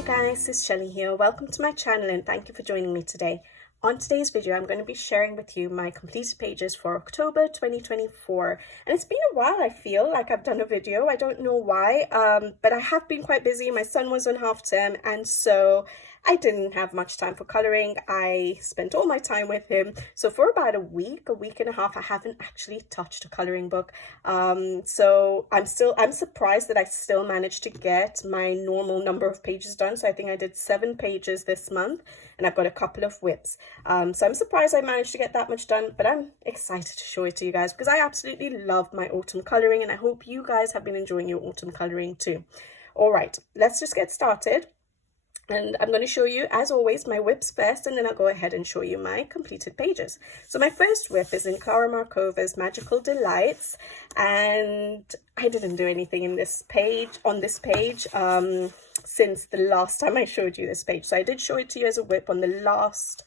Hi guys, it's Shelly here. Welcome to my channel and thank you for joining me today. On today's video, I'm going to be sharing with you my completed pages for October 2024. And it's been a while, I feel like I've done a video. I don't know why, but I have been quite busy. My son was on half term and so I didn't have much time for colouring. I spent all my time with him. So for about a week and a half, I haven't actually touched a colouring book. So I'm surprised that I still managed to get my normal number of pages done. So I think I did 7 pages this month and I've got a couple of whips. So I'm surprised I managed to get that much done, but I'm excited to show it to you guys because I absolutely love my autumn colouring and I hope you guys have been enjoying your autumn colouring too. All right, let's just get started. And I'm going to show you, as always, my whips first, and then I'll go ahead and show you my completed pages. So my first whip is in Clara Markova's Magical Delights, and I didn't do anything in this page, since the last time I showed you this page. So I did show it to you as a whip on the last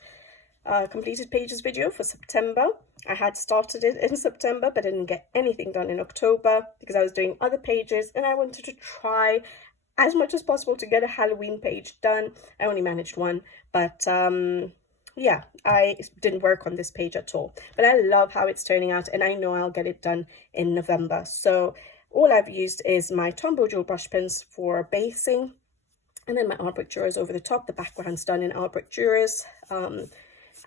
completed pages video for September. I had started it in September, but I didn't get anything done in October because I was doing other pages, and I wanted to try as much as possible to get a Halloween page done. I only managed one, but yeah, I didn't work on this page at all, but I love how it's turning out and I know I'll get it done in November. So all I've used is my Tombow Jewel brush pens for basing, and then my art brick jurors over the top. The background's done in art brick jurors,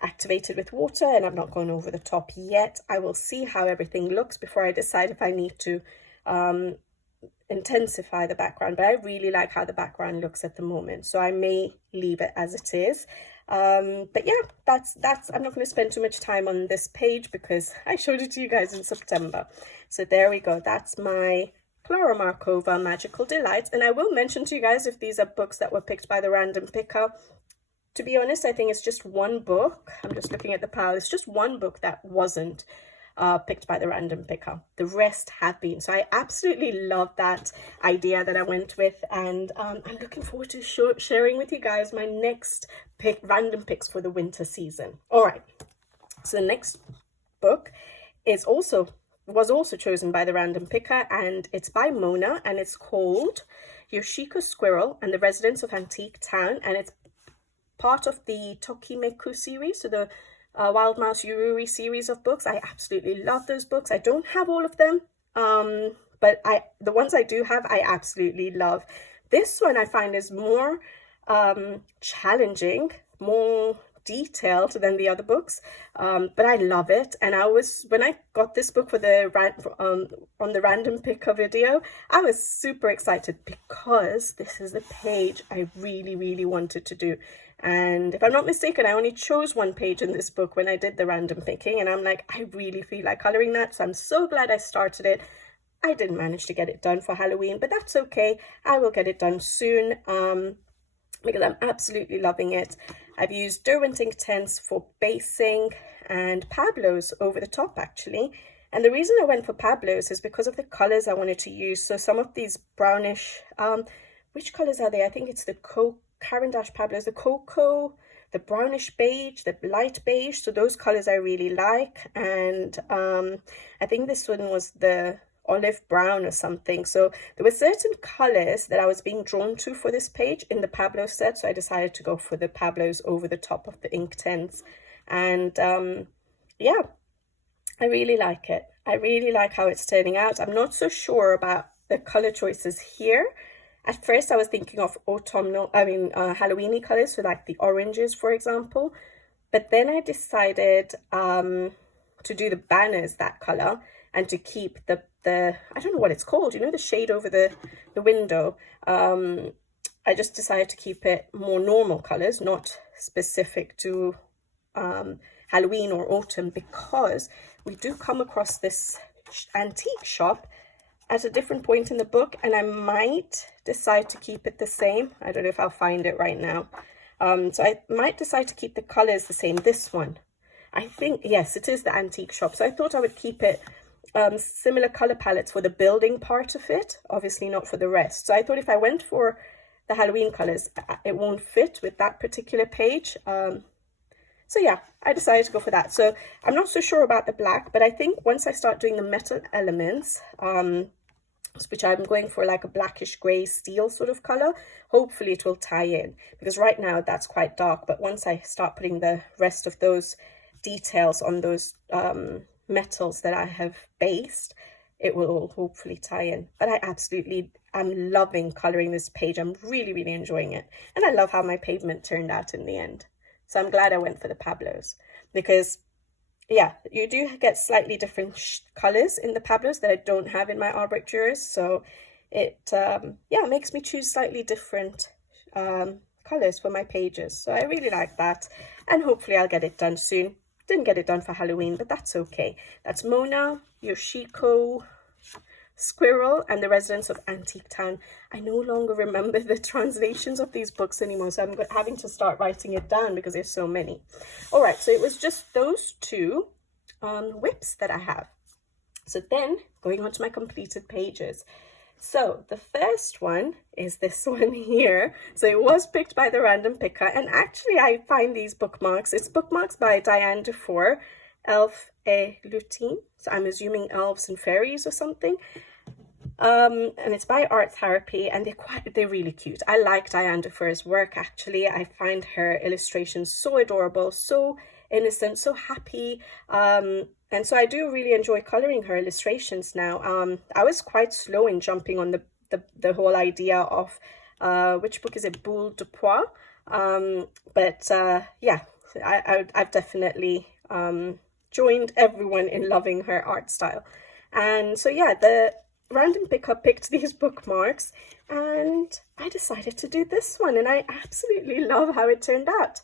activated with water, and I've not gone over the top yet. I will see how everything looks before I decide if I need to intensify the background, but I really like how the background looks at the moment, so I may leave it as it is. But yeah, that's I'm not going to spend too much time on this page because I showed it to you guys in September. So there we go, that's my Clara Markova Magical Delights. And I will mention to you guys if these are books that were picked by the random picker. To be honest, I think it's just one book. I'm just looking at the pile. It's just one book that wasn't picked by the random picker. The rest have been. So I absolutely love that idea that I went with, and I'm looking forward to sharing with you guys my next random picks for the winter season. All right, so the next book was also chosen by the random picker, and it's by Mona, and it's called Yoshika Squirrel and the Residents of Antique Town, and it's part of the Tokimeku series, so the Wild Mouse Yururi series of books. I absolutely love those books. I don't have all of them, but the ones I do have, I absolutely love. This one I find is more challenging, more detailed than the other books, but I love it. And when I got this book for the on the random picker video, I was super excited because this is the page I really wanted to do. And if I'm not mistaken, I only chose one page in this book when I did the random picking, and I'm like, I really feel like coloring that, so I'm so glad I started it. I didn't manage to get it done for Halloween, but that's okay. I will get it done soon because I'm absolutely loving it. I've used Derwent ink tints for basing and Pablo's over the top actually, and the reason I went for Pablo's is because of the colors I wanted to use. So some of these brownish, which colors are they? I think it's the Caran d'Ache Pablo's, the cocoa, the brownish beige, the light beige. So those colors I really like, and I think this one was the olive brown or something. So there were certain colors that I was being drawn to for this page in the Pablo set, so I decided to go for the Pablo's over the top of the ink tints. And yeah, I really like it. I really like how it's turning out. I'm not so sure about the color choices here. At first, I was thinking of Halloween-y colors, so like the oranges, for example. But then I decided to do the banners that color and to keep the I don't know what it's called, you know, the shade over the window. I just decided to keep it more normal colors, not specific to Halloween or autumn, because we do come across this antique shop at a different point in the book, and I might decide to keep it the same. I don't know if I'll find it right now. So I might decide to keep the colors the same. This one, I think, yes, it is the antique shop. So I thought I would keep it similar color palettes for the building part of it, obviously not for the rest. So I thought if I went for the Halloween colors, it won't fit with that particular page. So yeah, I decided to go for that. So I'm not so sure about the black, but I think once I start doing the metal elements, which I'm going for like a blackish grey steel sort of color. Hopefully it will tie in, because right now that's quite dark, but once I start putting the rest of those details on those metals that I have based, it will all hopefully tie in. But I absolutely am loving coloring this page. I'm really enjoying it, and I love how my pavement turned out in the end. So I'm glad I went for the Pablos, because yeah, you do get slightly different colors in the Pablos that I don't have in my arboriculars. So it yeah, makes me choose slightly different colors for my pages. So I really like that, and hopefully I'll get it done soon. Didn't get it done for Halloween, but that's okay. That's Mona, Yoshika Squirrel, and the Residents of Antique Town. I no longer remember the translations of these books anymore, so I'm having to start writing it down because there's so many. All right, so it was just those two whips that I have. So then going on to my completed pages. So the first one is this one here. So it was picked by the random picker, and actually I find these bookmarks. It's Bookmarks by Diane Dufour, Elf et Lutin. So I'm assuming elves and fairies or something. And it's by Art Therapy, and they're really cute. I like Diane Dufour's work, actually. I find her illustrations so adorable, so innocent, so happy. And so I do really enjoy coloring her illustrations now. I was quite slow in jumping on the whole idea of which book is it, Boule de Poix. But yeah, I've definitely joined everyone in loving her art style. And so yeah, the random picker picked these bookmarks, and I decided to do this one, and I absolutely love how it turned out.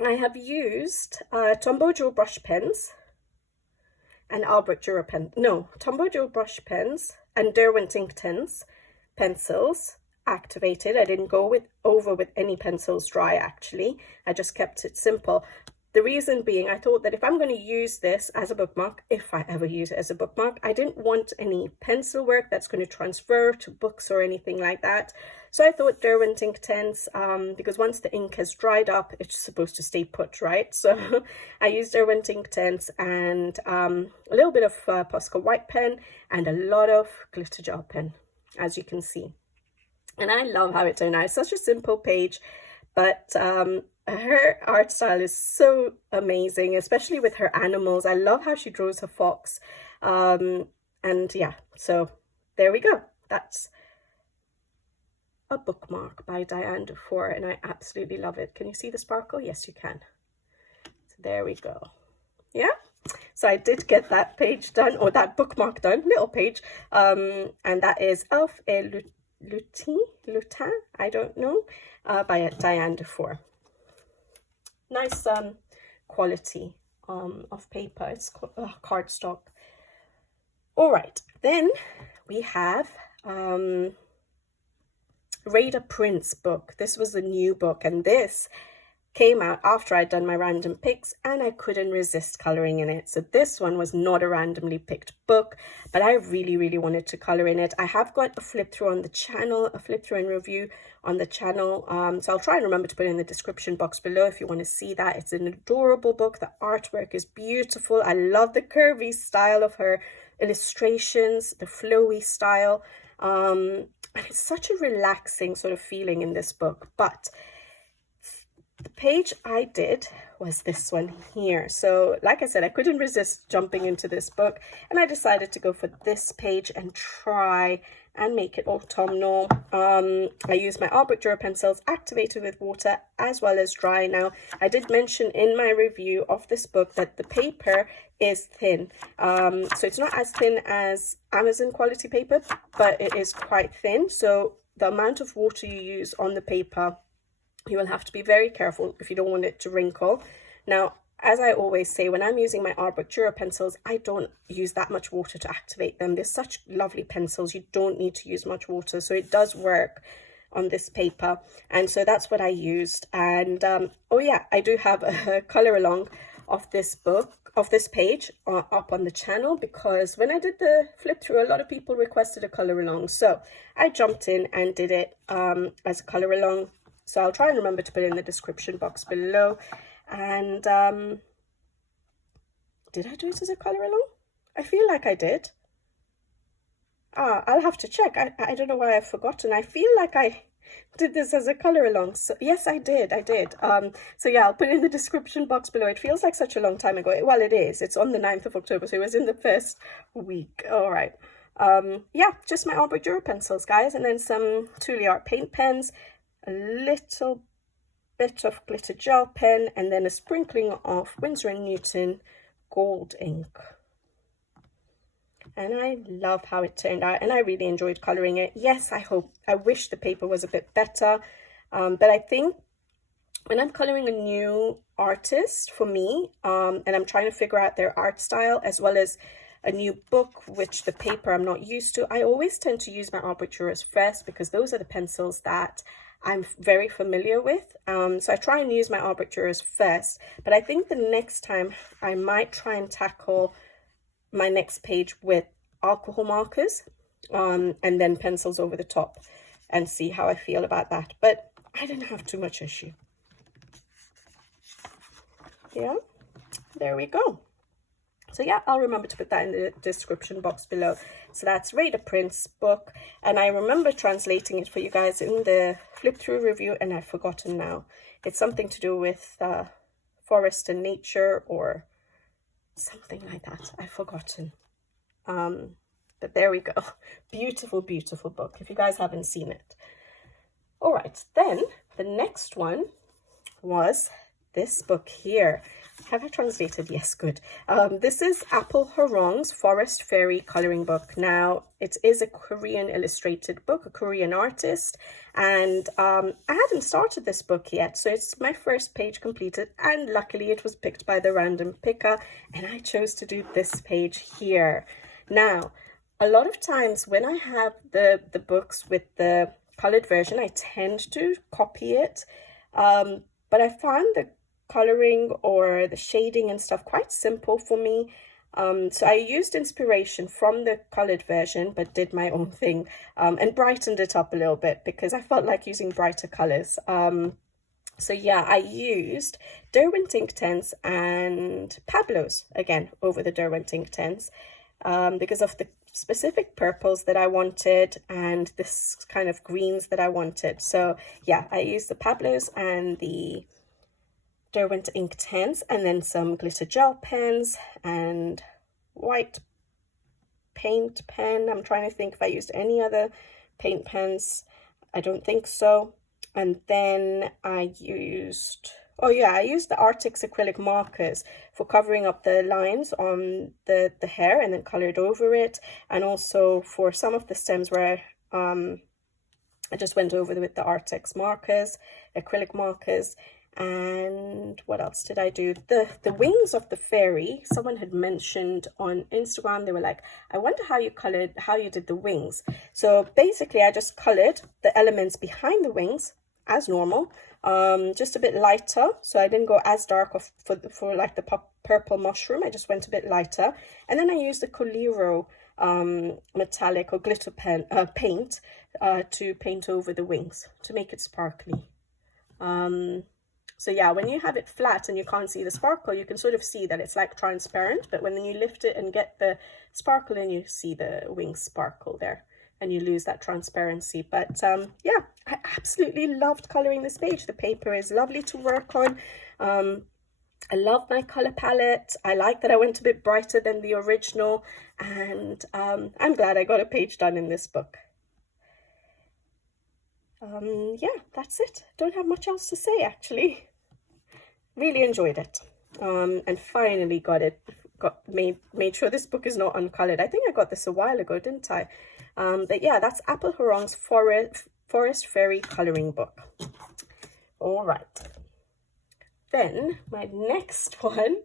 I have used Tombow Joe brush pens and Tombow Joe brush pens and Derwent ink tins, pencils activated. I didn't go over with any pencils dry, actually. I just kept it simple. The reason being, I thought that if I'm going to use this as a bookmark, if I ever use it as a bookmark, I didn't want any pencil work that's going to transfer to books or anything like that. So I thought Derwent ink tins, because once the ink has dried up, it's supposed to stay put, right? So I used Derwent ink tins and a little bit of Posca white pen and a lot of glitter gel pen, as you can see. And I love how it turned out. It's such a simple page, but her art style is so amazing, especially with her animals. I love how she draws her fox. And yeah, so there we go. That's a bookmark by Diane Dufour, and I absolutely love it. Can you see the sparkle? Yes, you can. So there we go. Yeah, so I did get that page done, or that bookmark done, little page, and that is Elf et Lutin, I don't know, by Diane Dufour. Nice quality of paper. It's cardstock. All right, then we have Raider Prince book. This was a new book, and this came out after I'd done my random picks, and I couldn't resist coloring in it. So this one was not a randomly picked book, but I really wanted to color in it. I have got a flip through on the channel, a flip through and review on the channel, so I'll try and remember to put it in the description box below if you want to see that. It's an adorable book. The artwork is beautiful. I love the curvy style of her illustrations, the flowy style, and it's such a relaxing sort of feeling in this book. But the page I did was this one here. So like I said, I couldn't resist jumping into this book, and I decided to go for this page and try and make it autumnal. I used my arboriculture pencils activated with water as well as dry. Now, I did mention in my review of this book that the paper is thin. So it's not as thin as Amazon quality paper, but it is quite thin. So the amount of water you use on the paper, you will have to be very careful if you don't want it to wrinkle. Now, as I always say, when I'm using my arboriculture pencils, I don't use that much water to activate them. They're such lovely pencils. You don't need to use much water. So it does work on this paper. And so that's what I used. And oh yeah, I do have a color along of this book, of this page up on the channel, because when I did the flip through, a lot of people requested a color along. So I jumped in and did it as a color along. So I'll try and remember to put it in the description box below. And did I do it as a color along? I feel like I did. I'll have to check. I don't know why I've forgotten. I feel like I did this as a color along. So yes, I did. So yeah, I'll put it in the description box below. It feels like such a long time ago. Well, it is. It's on the 9th of October, so it was in the first week. All right. Yeah, just my Arbor Dura pencils, guys, and then some Thule art paint pens, a little bit of glitter gel pen, and then a sprinkling of Winsor & Newton gold ink. And I love how it turned out, and I really enjoyed coloring it. Yes, I wish the paper was a bit better, but I think when I'm coloring a new artist for me, and I'm trying to figure out their art style, as well as a new book, which the paper I'm not used to, I always tend to use my Arbor Duras first, because those are the pencils that I'm very familiar with. So I try and use my Arbor Duras first, but I think the next time I might try and tackle my next page with alcohol markers, and then pencils over the top, and see how I feel about that. But I didn't have too much issue. Yeah, there we go. So yeah, I'll remember to put that in the description box below. So that's Raider Prince's book, and I remember translating it for you guys in the flip through review, and I've forgotten now. It's something to do with forest and nature, or something like that. I've forgotten. But there we go. Beautiful, beautiful book, if you guys haven't seen it. All right, then the next one was this book here. Have I translated? Yes, good. This is Apple Harong's Forest Fairy coloring book. Now, it is a Korean illustrated book, a Korean artist, and I hadn't started this book yet, so it's my first page completed, and luckily it was picked by the random picker, and I chose to do this page here. Now, a lot of times when I have the books with the colored version, I tend to copy it, but I found the coloring or the shading and stuff quite simple for me, so I used inspiration from the colored version, but did my own thing, and brightened it up a little bit because I felt like using brighter colors. So yeah, I used Derwent ink tents and Pablo's again over the Derwent ink tents, because of the specific purples that I wanted and this kind of greens that I wanted. So yeah, I used the Pablo's and the Derwent ink tents, and then some glitter gel pens and white paint pen. I'm trying to think if I used any other paint pens. I don't think so. And then I used, oh yeah, I used the Arctic's acrylic markers for covering up the lines on the hair, and then colored over it, and also for some of the stems where I just went over with the Arctic's markers, acrylic markers. And what else did I do? The wings of the fairy, someone had mentioned on Instagram. They were like, I wonder how you did the wings. So basically I just colored the elements behind the wings as normal, just a bit lighter, so I didn't go as dark for like the purple mushroom. I just went a bit lighter, and then I used the Coliro metallic or glitter paint to paint over the wings to make it sparkly. So yeah, when you have it flat and you can't see the sparkle, you can sort of see that it's like transparent, but when you lift it and get the sparkle in, you see the wings sparkle there, and you lose that transparency. But yeah, I absolutely loved coloring this page. The paper is lovely to work on. I love my color palette. I like that I went a bit brighter than the original, and I'm glad I got a page done in this book. Yeah, that's it. Don't have much else to say, actually. Really enjoyed it, and finally made sure this book is not uncolored. I think I got this a while ago, didn't I? But yeah, that's Apple Harong's Forest Fairy coloring book. All right. Then my next one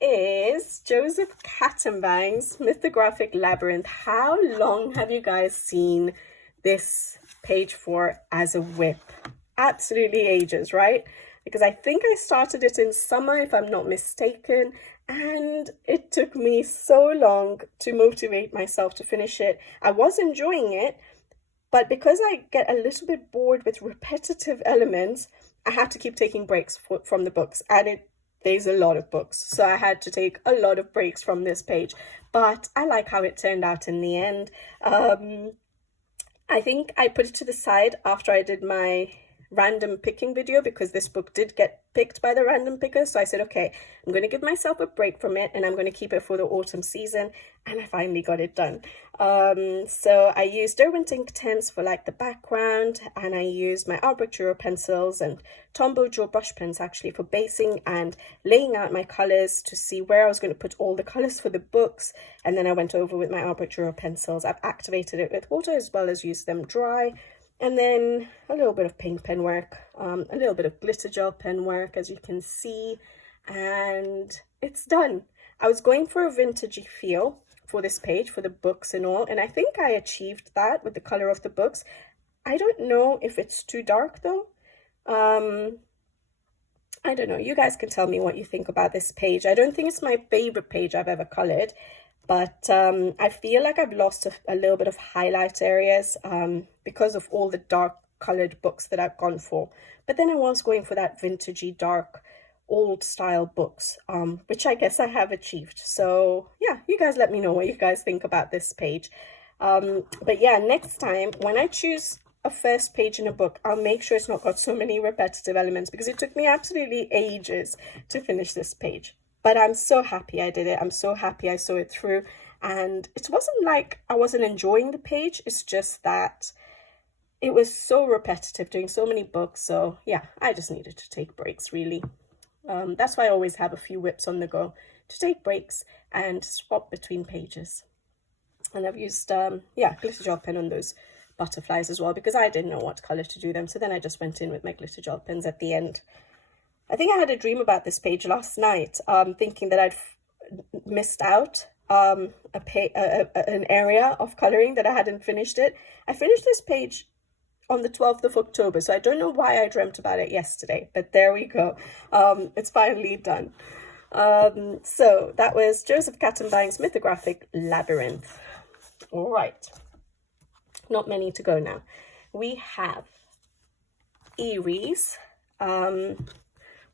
is Joseph Kattenbang's Mythographic Labyrinth. How long have you guys seen this page for as a whip? Absolutely ages, right? Because I think I started it in summer, if I'm not mistaken, and it took me so long to motivate myself to finish it. I was enjoying it, but because I get a little bit bored with repetitive elements, I had to keep taking breaks from the books, and it there's a lot of books, so I had to take a lot of breaks from this page, but I like how it turned out in the end. I think I put it to the side after I did my random picking video, because this book did get picked by the random picker. So I said, okay, I'm going to give myself a break from it and I'm going to keep it for the autumn season. And I finally got it done. So I used Derwent ink tints for like the background, and I used my Albrecht Dürer pencils and Tombow Joe brush pens actually for basing and laying out my colors to see where I was going to put all the colors for the books. And then I went over with my Albrecht Dürer pencils. I've activated it with water as well as used them dry. And then a little bit of paint pen work, a little bit of glitter gel pen work, as you can see, and it's done. I was going for a vintagey feel for this page, for the books and all, and I think I achieved that with the color of the books. I don't know if it's too dark though. I don't know. You guys can tell me what you think about this page. I don't think it's my favorite page I've ever colored, but I feel like I've lost a little bit of highlight areas because of all the dark colored books that I've gone for. But then I was going for that vintagey, dark, old style books, which I guess I have achieved. So yeah, you guys let me know what you guys think about this page. But yeah, next time when I choose a first page in a book, I'll make sure it's not got so many repetitive elements, because it took me absolutely ages to finish this page. But I'm so happy I did it. I'm so happy I saw it through. And it wasn't like I wasn't enjoying the page. It's just that it was so repetitive doing so many books. So yeah, I just needed to take breaks really. That's why I always have a few whips on the go, to take breaks and swap between pages. And I've used, glitter gel pen on those butterflies as well, because I didn't know what color to do them. So then I just went in with my glitter gel pens at the end. I think I had a dream about this page last night, thinking that I'd missed out an area of coloring, that I hadn't finished it. I finished this page on the 12th of October, so I don't know why I dreamt about it yesterday, but there we go. It's finally done. So that was Joseph Kattenbang's Mythographic Labyrinth. All right, not many to go now. We have Aries.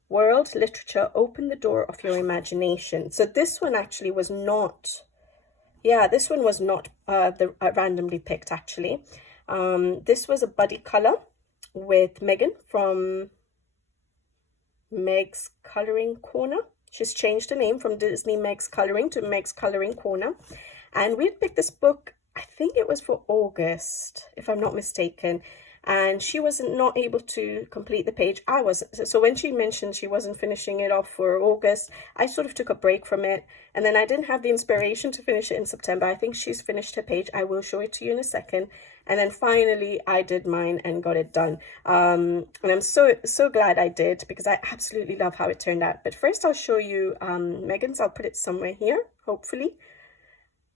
World Literature, Open the Door of Your Imagination. So this one actually was not, this one was not randomly picked actually. This was a buddy color with Megan from Meg's Coloring Corner. She's changed the name from Disney Meg's Coloring to Meg's Coloring Corner. And we had picked this book, I think it was for August, if I'm not mistaken. And she was not able to complete the page. I wasn't. So when she mentioned she wasn't finishing it off for August, I sort of took a break from it. And then I didn't have the inspiration to finish it in September. I think she's finished her page. I will show it to you in a second. And then finally I did mine and got it done. And I'm so glad I did, because I absolutely love how it turned out. But first I'll show you Megan's. I'll put it somewhere here, hopefully.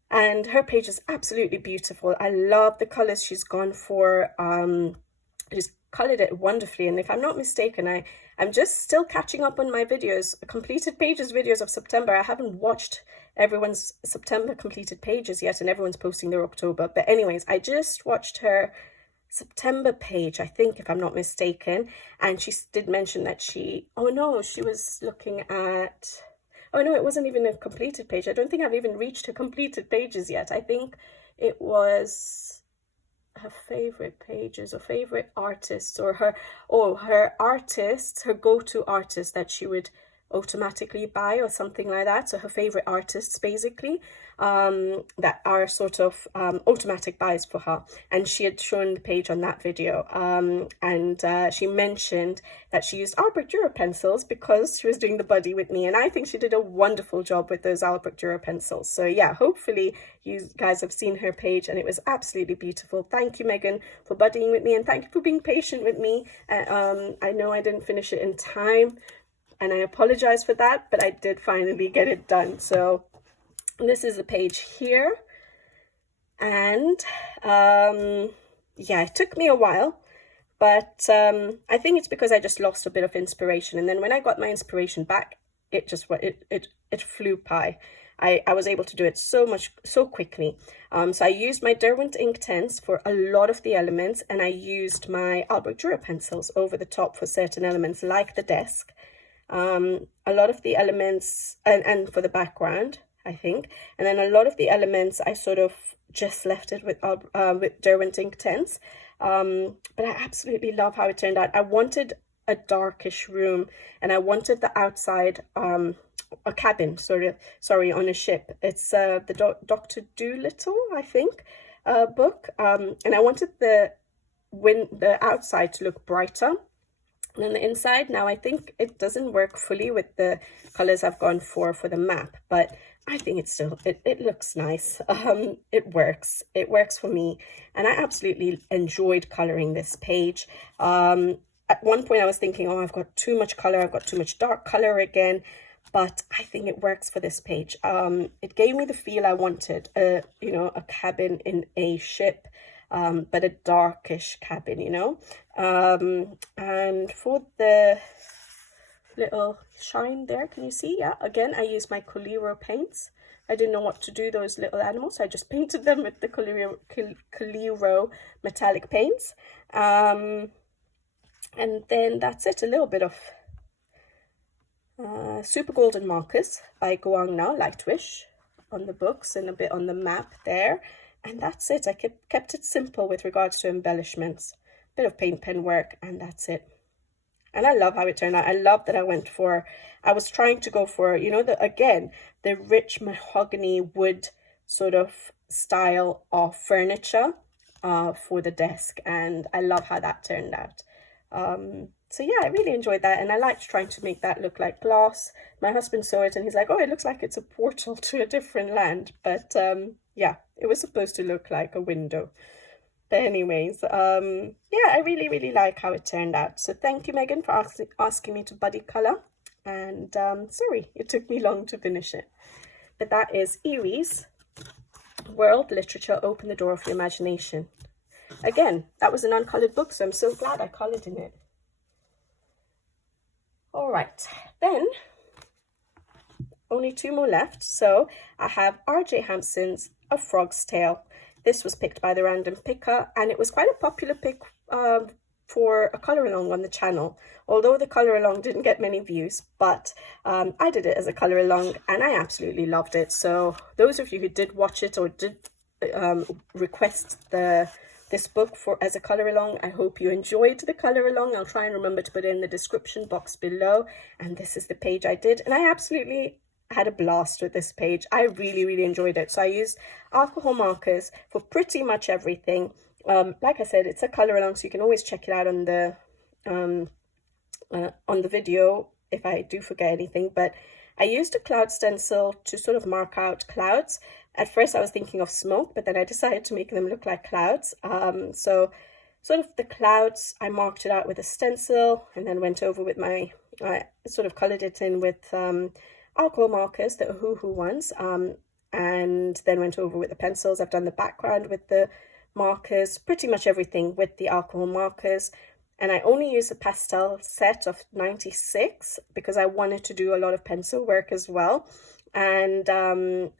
And her page is absolutely beautiful. I love the colors she's gone for. She's colored it wonderfully. And if I'm not mistaken, I'm just still catching up on my videos, completed pages videos of September. I haven't watched everyone's September completed pages yet, and everyone's posting their October. But anyways, I just watched her September page, I think, if I'm not mistaken. And she did mention that she was looking at... Oh no, it wasn't even a completed page. I don't think I've even reached her completed pages yet. I think it was her favorite pages or favorite artists, or her artists, her go-to artist that she would automatically buy or something like that. So her favorite artists basically, that are sort of automatic buys for her. And she had shown the page on that video, and she mentioned that she used Albrecht Dürer pencils because she was doing the buddy with me, and I think she did a wonderful job with those Albrecht Dürer pencils. So yeah, hopefully you guys have seen her page, and it was absolutely beautiful. Thank you, Megan, for buddying with me, and thank you for being patient with me. I know I didn't finish it in time, and I apologize for that, but I did finally get it done. So this is the page here. And yeah, it took me a while, but I think it's because I just lost a bit of inspiration. And then when I got my inspiration back, it just it flew by. I was able to do it so quickly. So I used my Derwent ink tints for a lot of the elements, and I used my Albrecht Dürer pencils over the top for certain elements like the desk. A lot of the elements, and for the background, I think, and then a lot of the elements I sort of just left it with Derwent Ink 10s. But I absolutely love how it turned out. I wanted a darkish room, and I wanted the outside a cabin, sorry, on a ship. It's the Dr. Dolittle, I think, book, and I wanted the outside to look brighter than the inside. Now I think it doesn't work fully with the colors I've gone for the map, but I think it's still, it looks nice. It works for me, and I absolutely enjoyed coloring this page. At one point I was thinking, oh, I've got too much color, I've got too much dark color again, but I think it works for this page. It gave me the feel I wanted, you know, a cabin in a ship, but a darkish cabin, you know. And for the little shine there, can you see? Yeah, again, I used my Coliro paints. I didn't know what to do those little animals, so I just painted them with the Coliro metallic paints. And then that's it, a little bit of Super Golden Markers by Guangna Lightwish on the books and a bit on the map there. And that's it. I kept it simple with regards to embellishments. Bit of paint pen work, and that's it. And I love how it turned out. I love that I was trying to go for, you know, the rich mahogany wood sort of style of furniture for the desk. And I love how that turned out. So yeah, I really enjoyed that, and I liked trying to make that look like glass. My husband saw it and he's like, oh, it looks like it's a portal to a different land. But yeah, it was supposed to look like a window. But anyways, yeah, I really like how it turned out. So thank you, Megan, for asking me to buddy color. And sorry, it took me long to finish it. But that is Aries, World Literature, Open the Door of Your Imagination. Again, that was an uncolored book, so I'm so glad I colored in it. All right, then only 2 more left. So I have R.J. Hampson's A Frog's Tale. This was picked by the random picker, and it was quite a popular pick for a color along on the channel. Although the color along didn't get many views, but I did it as a color along, and I absolutely loved it. So those of you who did watch it or did request this book as a color along, I hope you enjoyed the color along. I'll try and remember to put it in the description box below. And this is the page I did, and I absolutely had a blast with this page. I really enjoyed it. So I used alcohol markers for pretty much everything. Like I said, it's a color along, so you can always check it out on the video if I do forget anything. But I used a cloud stencil to sort of mark out clouds. At first I was thinking of smoke, but then I decided to make them look like clouds. So sort of the clouds, I marked it out with a stencil, and then went over with I sort of colored it in with alcohol markers, the Ohuhu ones, and then went over with the pencils. I've done the background with the markers, pretty much everything with the alcohol markers. And I only used a pastel set of 96 because I wanted to do a lot of pencil work as well. And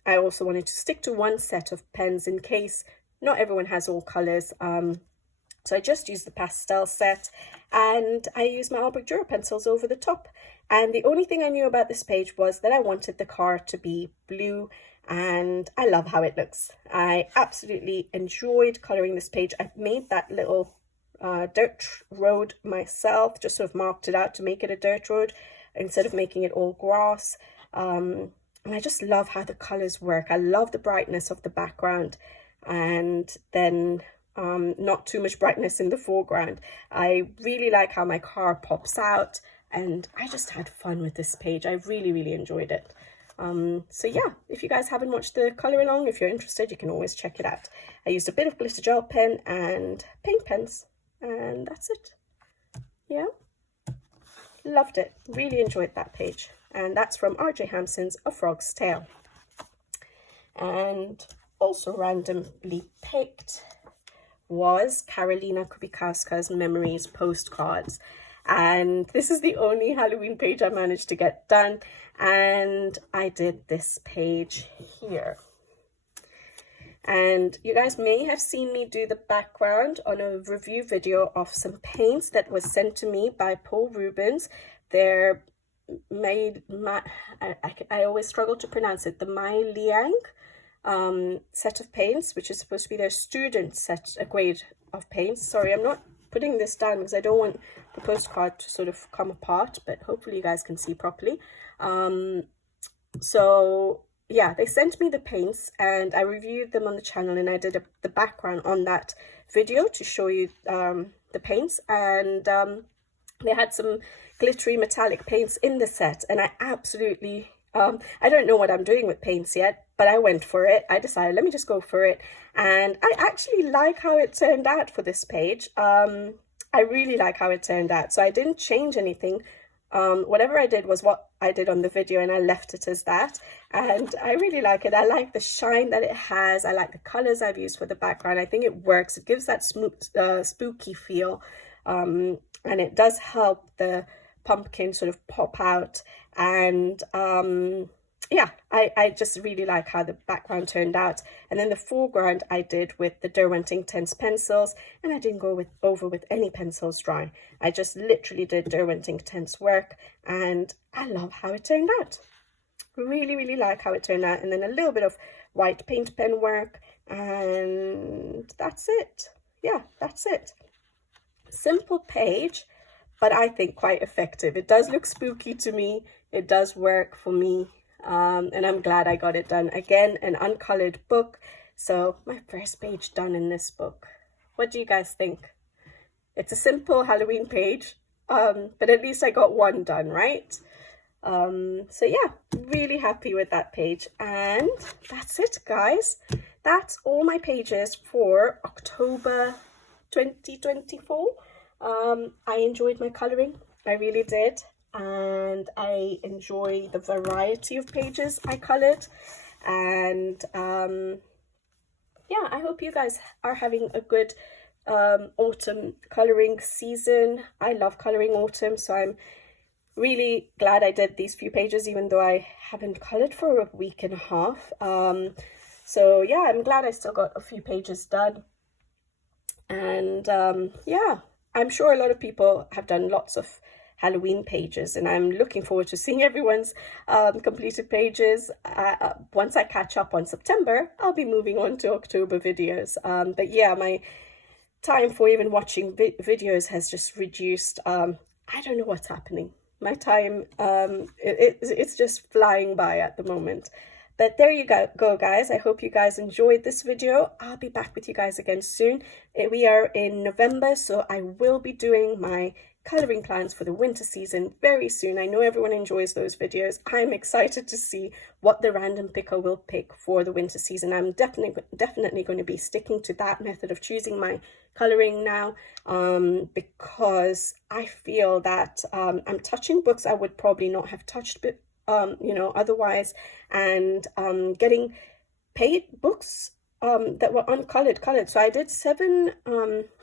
I also wanted to stick to one set of pens in case not everyone has all colors. So I just used the pastel set, and I used my Albrecht Dürer pencils over the top. And the only thing I knew about this page was that I wanted the car to be blue, and I love how it looks. I absolutely enjoyed coloring this page. I made that little dirt road myself, just sort of marked it out to make it a dirt road instead of making it all grass. And I just love how the colors work. I love the brightness of the background, and then not too much brightness in the foreground. I really like how my car pops out, and I just had fun with this page. I really enjoyed it. So yeah, if you guys haven't watched the color along, if you're interested, you can always check it out. I used a bit of glitter gel pen and paint pens, and that's it. Yeah, loved it. Really enjoyed that page. And that's from R.J. Hampson's A Frog's Tale. And also randomly picked was Karolina Kubikowska's Memories Postcards. And this is the only Halloween page I managed to get done. And I did this page here. And you guys may have seen me do the background on a review video of some paints that was sent to me by Paul Rubens. They're I always struggle to pronounce it, the Mai Liang set of paints, which is supposed to be their student set, a grade of paints. Sorry, I'm not putting this down because I don't want the postcard to sort of come apart, but hopefully you guys can see properly. So yeah, they sent me the paints and I reviewed them on the channel, and I did the background on that video to show you the paints, and they had some glittery metallic paints in the set, and I absolutely I don't know what I'm doing with paints yet, but I went for it. I decided, let me just go for it, and I actually like how it turned out for this page. I really like how it turned out, so I didn't change anything. Whatever I did was what I did on the video, and I left it as that, and I really like it. I like the shine that it has. I like the colors I've used for the background. I think it works. It gives that spooky feel, and it does help the pumpkin sort of pop out. And yeah, I just really like how the background turned out. And then the foreground I did with the Derwent Inktense pencils, and I didn't go over with any pencils dry. I just literally did Derwent Inktense work, and I love how it turned out. Really like how it turned out. And then a little bit of white paint pen work, and that's it. Yeah, that's it. Simple page, but I think quite effective. It does look spooky to me. It does work for me. And I'm glad I got it done. Again, an uncolored book. So my first page done in this book. What do you guys think? It's a simple Halloween page, but at least I got one done, right? So yeah, really happy with that page. And that's it, guys. That's all my pages for October 2024. I enjoyed my coloring. I really did. And I enjoy the variety of pages I colored. And yeah, I hope you guys are having a good autumn coloring season. I love coloring autumn, so I'm really glad I did these few pages, even though I haven't colored for a week and a half. So yeah, I'm glad I still got a few pages done. And yeah, I'm sure a lot of people have done lots of Halloween pages, and I'm looking forward to seeing everyone's completed pages. Once I catch up on September, I'll be moving on to October videos. But yeah, my time for even watching videos has just reduced. I don't know what's happening. My time, it's just flying by at the moment. But there you go, guys. I hope you guys enjoyed this video. I'll be back with you guys again soon. We are in November, so I will be doing my coloring plans for the winter season very soon. I know everyone enjoys those videos. I'm excited to see what the random picker will pick for the winter season. I'm definitely going to be sticking to that method of choosing my coloring now, because I feel that I'm touching books I would probably not have touched you know, otherwise, and getting paid books that were uncolored colored. So I did 7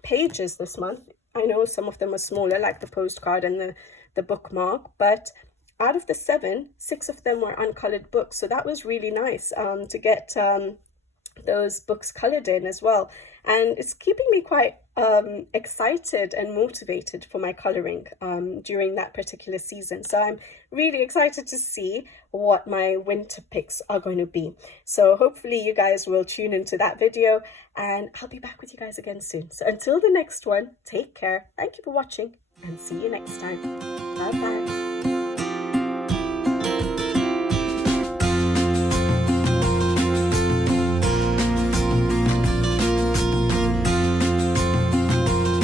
pages this month. I know some of them are smaller, like the postcard and the bookmark, but out of the 7, 6 of them were uncolored books. So that was really nice to get those books colored in as well. And it's keeping me quite excited and motivated for my coloring during that particular season. So I'm really excited to see what my winter picks are going to be. So hopefully you guys will tune into that video, and I'll be back with you guys again soon. So until the next one, take care. Thank you for watching, and see you next time. Bye bye.